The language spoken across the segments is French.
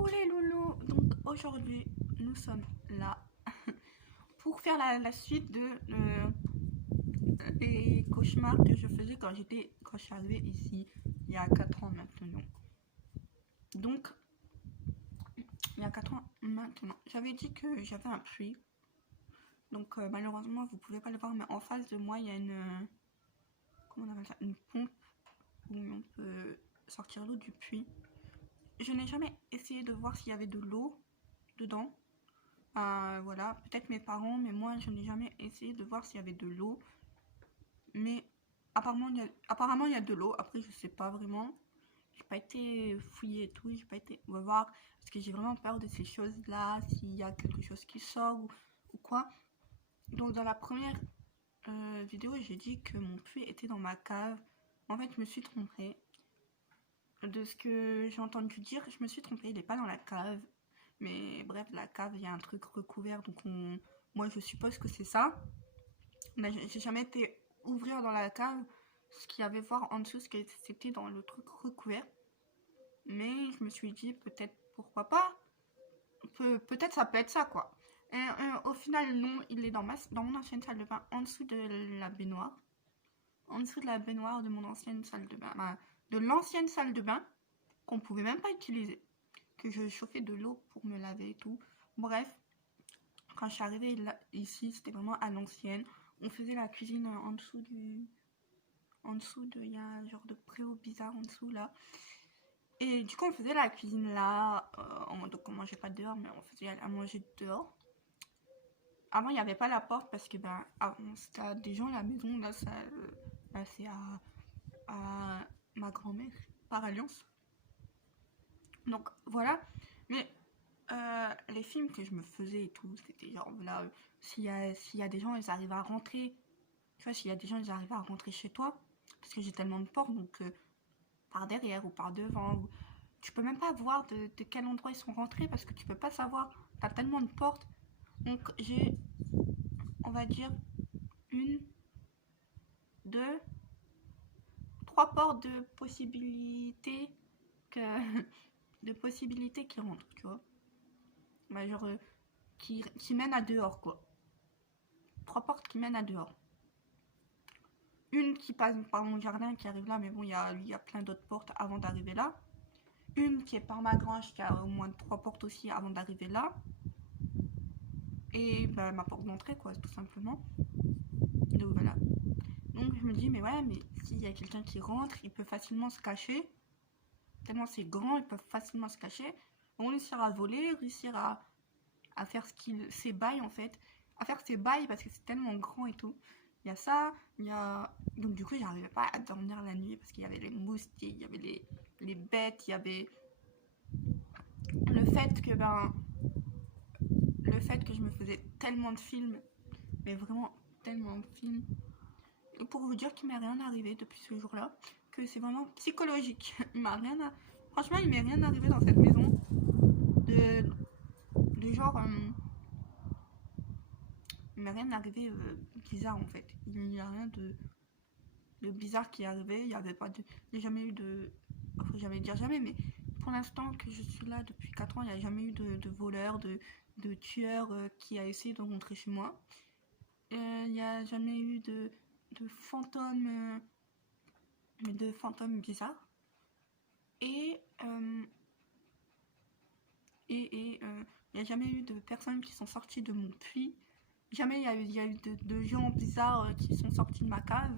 Coucou les loulous. Donc aujourd'hui nous sommes là pour faire la suite de les cauchemars que je faisais quand je suis arrivée ici il y a 4 ans maintenant. Donc il y a 4 ans maintenant, j'avais dit que j'avais un puits. Donc malheureusement vous pouvez pas le voir, mais en face de moi il y a une comment on appelle ça, une pompe où on peut sortir l'eau du puits. Je n'ai jamais essayé de voir s'il y avait de l'eau dedans. Voilà, peut-être mes parents, mais moi je n'ai jamais essayé de voir s'il y avait de l'eau. Mais apparemment il y a de l'eau. Après je sais pas vraiment. J'ai pas été fouiller et tout. J'ai pas été voir parce que j'ai vraiment peur de ces choses-là. S'il y a quelque chose qui sort ou quoi. Donc dans la première vidéo j'ai dit que mon puits était dans ma cave. En fait je me suis trompée. De ce que j'ai entendu dire, je me suis trompée. Il n'est pas dans la cave. Mais bref, la cave, il y a un truc recouvert, donc moi je suppose que c'est ça. Mais j'ai jamais été ouvrir dans la cave ce qu'il y avait, voir en dessous ce que c'était dans le truc recouvert. Mais je me suis dit peut-être, pourquoi pas, peut-être ça peut être ça quoi. Et au final non, il est dans mon ancienne salle de bain, en dessous de la baignoire. En dessous de la baignoire de mon ancienne salle de bain. De l'ancienne salle de bain qu'on pouvait même pas utiliser. Que je chauffais de l'eau pour me laver et tout. Bref, quand je suis arrivée ici, c'était vraiment à l'ancienne. On faisait la cuisine en dessous il y a un genre de préau bizarre en dessous là. Et du coup, on faisait la cuisine là, donc on mangeait pas dehors, mais on faisait à manger dehors. Avant, il n'y avait pas la porte parce que avant, c'était à des gens à la maison. Là, c'est à ma grand-mère, par alliance. Donc voilà. Mais les films que je me faisais et tout, c'était genre là, s'il y a des gens, ils arrivent à rentrer. Tu vois, s'il y a des gens, ils arrivent à rentrer chez toi. Parce que j'ai tellement de portes, donc par derrière ou par devant. Tu peux même pas voir de quel endroit ils sont rentrés parce que tu peux pas savoir. T'as tellement de portes. Donc j'ai, on va dire, une, deux, trois portes de possibilités que de possibilités qui rentrent, tu vois. Genre qui mènent à dehors quoi. Trois portes qui mènent à dehors. Une qui passe par mon jardin qui arrive là, mais bon, il y a plein d'autres portes avant d'arriver là. Une qui est par ma grange qui a au moins 3 portes aussi avant d'arriver là. Et ma porte d'entrée quoi, tout simplement. Donc voilà. Donc je me dis, mais ouais, mais s'il y a quelqu'un qui rentre, il peut facilement se cacher. Tellement c'est grand, ils peuvent facilement se cacher. On réussir à voler, réussir à faire ses bails en fait. À faire ses bails parce que c'est tellement grand et tout. Il y a ça, il y a... Donc du coup, j'arrivais pas à dormir la nuit parce qu'il y avait les moustiques, il y avait les bêtes, il y avait le fait que je me faisais tellement de films, mais vraiment tellement de films. Et pour vous dire qu'il m'est rien arrivé depuis ce jour-là, que c'est vraiment psychologique. Franchement, il m'est rien arrivé dans cette maison de genre... il m'est rien arrivé bizarre en fait. Il n'y a rien de bizarre qui est arrivé. Il n'y avait pas de... Il n'y a jamais eu de... Enfin, jamais dire jamais, mais pour l'instant que je suis là depuis 4 ans, il n'y a jamais eu de voleur, de tueur qui a essayé de rentrer chez moi. Il n'y a jamais eu de fantômes bizarres. Et il n'y a jamais eu de personnes qui sont sorties de mon puits. Jamais il y a eu de gens bizarres qui sont sortis de ma cave.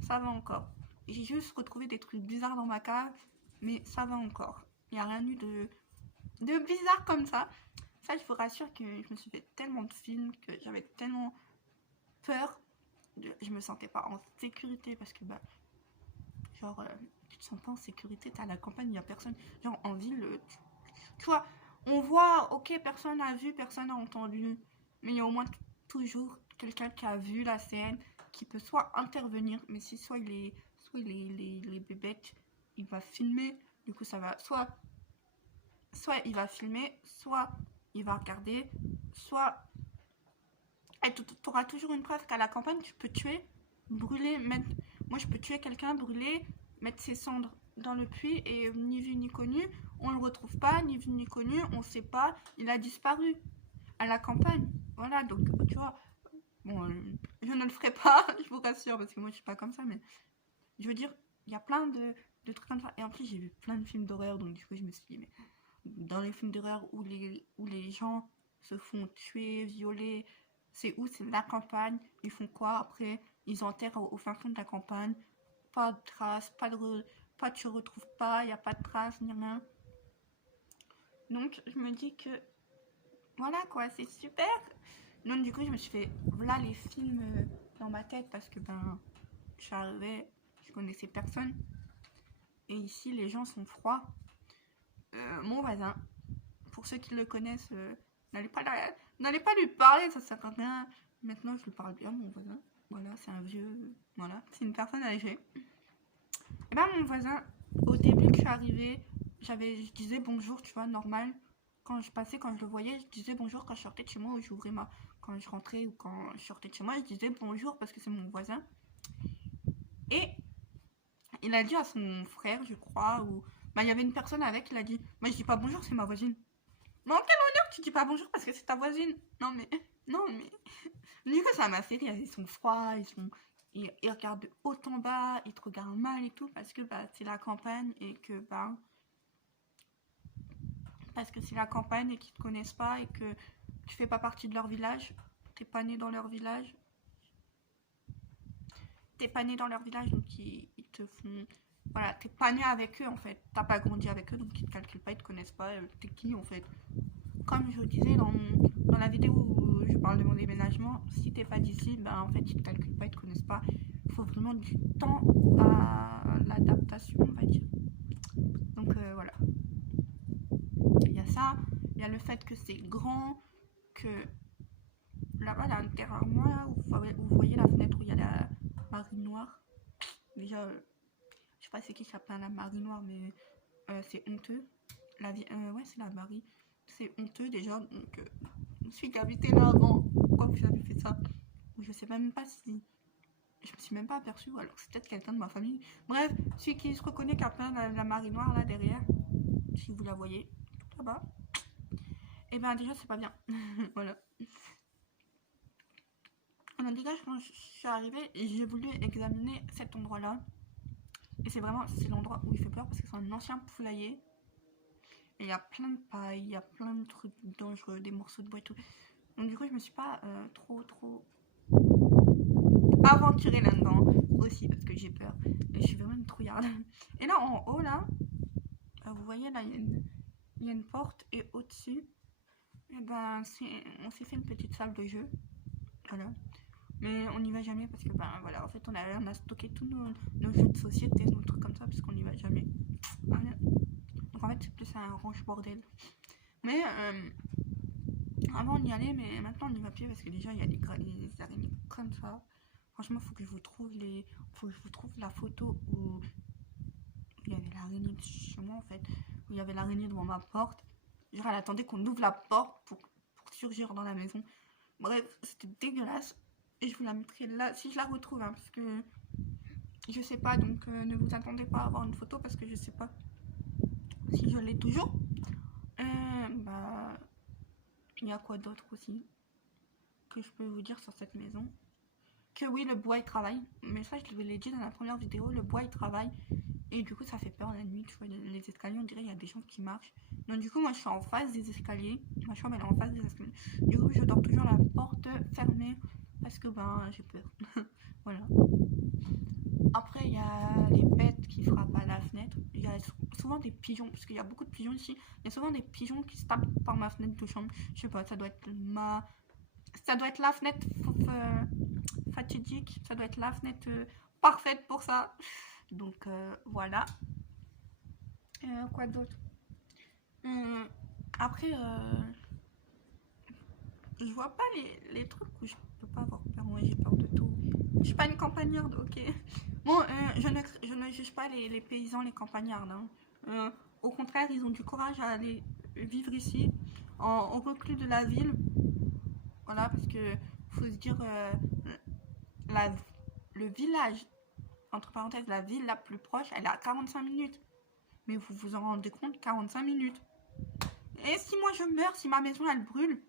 Ça va encore. J'ai juste retrouvé des trucs bizarres dans ma cave, mais ça va encore. Il n'y a rien eu de bizarre comme ça. Ça, je vous rassure que je me suis fait tellement de films que j'avais tellement peur. Je me sentais pas en sécurité parce que, genre, tu te sens pas en sécurité. T'es à la campagne, il n'y a personne. Genre, en ville, tu vois, on voit, ok, personne n'a vu, personne n'a entendu. Mais il y a au moins toujours quelqu'un qui a vu la scène, qui peut soit intervenir, mais si soit les bébêtes, il va filmer, du coup ça va, soit il va filmer, soit il va regarder, soit... Et tu auras toujours une preuve qu'à la campagne, tu peux tuer, brûler, mettre... Moi je peux tuer quelqu'un, brûler, mettre ses cendres dans le puits et ni vu ni connu, on le retrouve pas, ni vu ni connu, on sait pas, il a disparu à la campagne. Voilà, donc tu vois, bon, je ne le ferai pas, je vous rassure, parce que moi je suis pas comme ça, mais je veux dire, il y a plein de trucs comme ça. Et en plus, j'ai vu plein de films d'horreur, donc du coup, je me suis dit, mais dans les films d'horreur où les gens se font tuer, violer, c'est où? C'est la campagne. Ils font quoi après? Ils enterrent au fin fond de la campagne. Pas de traces, pas tu retrouves pas, il n'y a pas de traces, ni rien. Donc, je me dis que voilà quoi, c'est super. Donc, du coup, je me suis fait voilà les films dans ma tête parce que ben, je suis arrivée, je connaissais personne. Et ici, les gens sont froids. Mon voisin, pour ceux qui le connaissent, n'allez pas lui parler, ça sert à rien. Maintenant, je lui parle bien, mon voisin. Voilà, c'est un vieux. Voilà, c'est une personne âgée. Et ben, mon voisin, au début que je suis arrivée, je disais bonjour, tu vois, normal. Quand je passais, quand je le voyais, je disais bonjour quand je sortais de chez moi ou j'ouvrais ma. Quand je rentrais ou quand je sortais de chez moi, je disais bonjour parce que c'est mon voisin. Et il a dit à son frère, je crois, ou. Bah, il y avait une personne avec, il a dit moi je dis pas bonjour, c'est ma voisine. Mais en quel honneur tu dis pas bonjour parce que c'est ta voisine? Non mais. Non mais. Du coup, ça m'a fait rire. Ils sont froids, ils regardent de haut en bas, ils te regardent mal et tout parce que bah, c'est la campagne et que bah. Parce que c'est la campagne et qu'ils te connaissent pas et que tu fais pas partie de leur village. T'es pas né dans leur village. T'es pas né dans leur village donc ils te font. Voilà, t'es pas né avec eux en fait. T'as pas grandi avec eux donc ils te calculent pas, ils te connaissent pas. T'es qui en fait? Comme je disais dans la vidéo où je parle de mon déménagement, si t'es pas d'ici, ben en fait ils te calculent pas, ils te connaissent pas. Il faut vraiment du temps à l'adaptation, on va dire. Donc voilà. Il y a ça, il y a le fait que c'est grand, que là-bas, à l'intérieur, moi, là, vous voyez la fenêtre où il y a la marine noire. Déjà, je sais pas c'est qui s'appelle la marine noire, mais c'est honteux. Ouais, c'est la marine. C'est honteux déjà, donc celui qui habitait là avant, pourquoi vous avez fait ça? Je sais même pas si. Je me suis même pas aperçue, alors c'est peut-être quelqu'un de ma famille. Bref, celui qui se reconnaît qui a plein la marine noire là derrière, si vous la voyez, là-bas, et ben déjà c'est pas bien. Voilà. Alors déjà, quand je suis arrivée, j'ai voulu examiner cet endroit-là. Et c'est l'endroit où il fait peur parce que c'est un ancien poulailler. Et il y a plein de paille, il y a plein de trucs dangereux, des morceaux de bois et tout. Donc du coup, je me suis pas trop aventurée là-dedans aussi parce que j'ai peur. Et je suis vraiment une trouillarde. Et là, en haut, là, vous voyez, là, il y a une porte et au-dessus, et ben, on s'est fait une petite salle de jeu. Voilà. Mais on n'y va jamais parce que, ben voilà, en fait, on a stocké tous nos jeux de société, nos trucs comme ça, parce qu'on n'y va jamais. Voilà. Donc en fait, c'est plus un range bordel. Mais avant on y allait, mais maintenant on n'y va plus parce que déjà il y a des araignées comme ça. Franchement, faut que je vous trouve la photo où il y avait l'araignée chez moi en fait, où il y avait l'araignée devant ma porte. Genre elle attendait qu'on ouvre la porte pour surgir dans la maison. Bref, c'était dégueulasse. Et je vous la mettrai là si je la retrouve, hein, parce que je sais pas, donc ne vous attendez pas à avoir une photo parce que je sais pas si je l'ai toujours. Bah, il y a quoi d'autre aussi que je peux vous dire sur cette maison? Que oui, le bois il travaille, mais ça je l'ai dit dans la première vidéo, le bois il travaille et du coup ça fait peur la nuit, tu vois, les escaliers on dirait il y a des gens qui marchent. Donc du coup moi je suis en face des escaliers, ma chambre elle est en face des escaliers. Du coup je dors toujours la porte fermée parce que ben j'ai peur. Voilà. Après il y a les bêtes qui frappent à la fenêtre, il y a souvent des pigeons, parce qu'il y a beaucoup de pigeons ici, il y a souvent des pigeons qui se tapent par ma fenêtre de chambre, je sais pas, ça doit être la fenêtre fatidique, ça doit être la fenêtre parfaite pour ça. Donc voilà. Quoi d'autre? Après, je vois pas les trucs où je peux pas avoir peur. Moi, j'ai peur de tout. Je suis pas une campagnarde, ok. Bon, je ne juge pas les paysans, les campagnardes. Hein. Au contraire, ils ont du courage à aller vivre ici, en reclus de la ville. Voilà, parce que faut se dire, le village, entre parenthèses, la ville la plus proche, elle est à 45 minutes. Mais vous vous en rendez compte, 45 minutes. Et si moi je meurs, si ma maison elle brûle,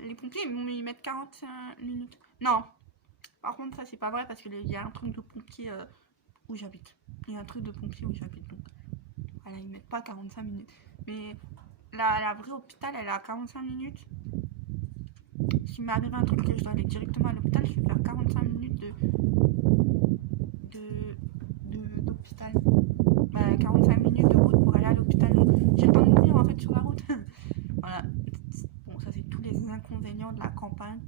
les pompiers ils vont y mettre 45 minutes. Non, par contre ça c'est pas vrai parce qu'il y a un truc de pompier où j'habite. Il y a un truc de pompier où j'habite, donc voilà, ils mettent pas 45 minutes. Mais la vraie hôpital elle est à 45 minutes. S'il m'arrive un truc que je dois aller directement à l'hôpital, je vais faire 45 minutes d'hôpital. 45 minutes de route pour aller à l'hôpital. J'ai le temps de mourir en fait sur la route. Voilà. Bon, ça c'est tous les inconvénients de la campagne.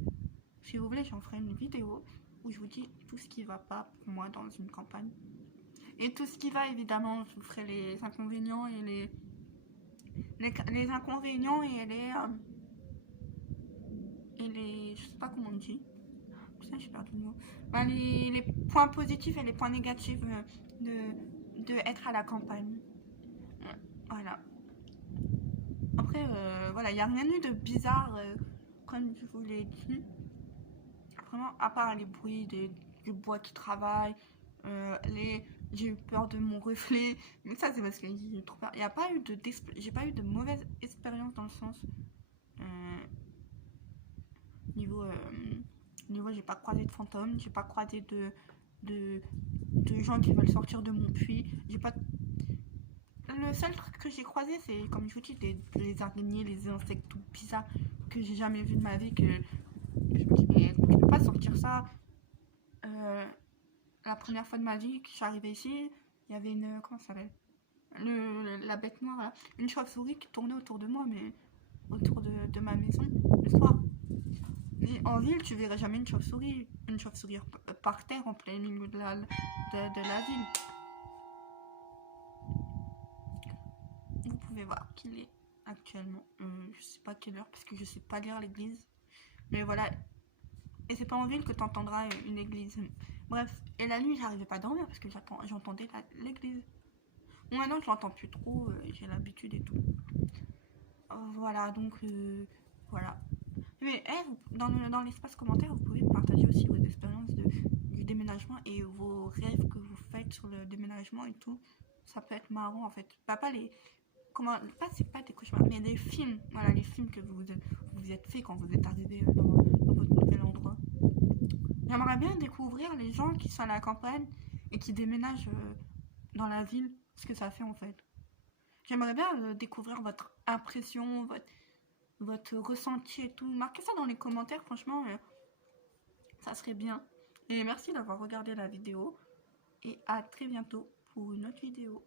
Si vous voulez, j'en ferai une vidéo où je vous dis tout ce qui va pas pour moi dans une campagne. Et tout ce qui va, évidemment, je vous ferai les inconvénients et les inconvénients et je sais pas comment on dit. Putain, j'ai perdu le mot. Les points positifs et les points négatifs de être à la campagne. Voilà. Après, voilà, il n'y a rien eu de bizarre, comme je vous l'ai dit. Vraiment, à part les bruits du bois qui travaille, j'ai eu peur de mon reflet. Mais ça, c'est parce que j'ai eu trop peur. J'ai pas eu de mauvaise expérience dans le sens. Niveau, j'ai pas croisé de fantômes, j'ai pas croisé de gens qui veulent sortir de mon puits. J'ai pas. Le seul truc que j'ai croisé, c'est comme je vous dis, les araignées, les insectes tout bizarres que j'ai jamais vu de ma vie. Que je me dis, mais tu peux pas sortir ça. La première fois de ma vie que je suis arrivée ici, il y avait une. Comment ça s'appelle la bête noire, là. Une chauve-souris qui tournait autour de moi, mais autour de ma maison le soir. Mais en ville, tu verrais jamais une chauve-souris par terre en plein milieu de la ville. Vous pouvez voir qu'il est actuellement, je sais pas quelle heure parce que je sais pas lire l'église. Mais voilà. Et c'est pas en ville que tu entendras une église. Bref, et la nuit, j'arrivais pas à dormir parce que j'entendais l'église. Bon, maintenant, je l'entends plus trop, j'ai l'habitude et tout. Voilà, donc voilà. Mais dans l'espace commentaire, vous pouvez partager aussi vos expériences du déménagement et vos rêves que vous faites sur le déménagement et tout. Ça peut être marrant en fait. C'est pas des cauchemars, mais des films. Voilà, les films que vous êtes fait quand vous êtes arrivé dans votre nouvel endroit. J'aimerais bien découvrir les gens qui sont à la campagne et qui déménagent dans la ville, ce que ça fait en fait. J'aimerais bien découvrir votre impression, votre ressenti et tout. Marquez ça dans les commentaires, franchement, ça serait bien. Et merci d'avoir regardé la vidéo. Et à très bientôt pour une autre vidéo.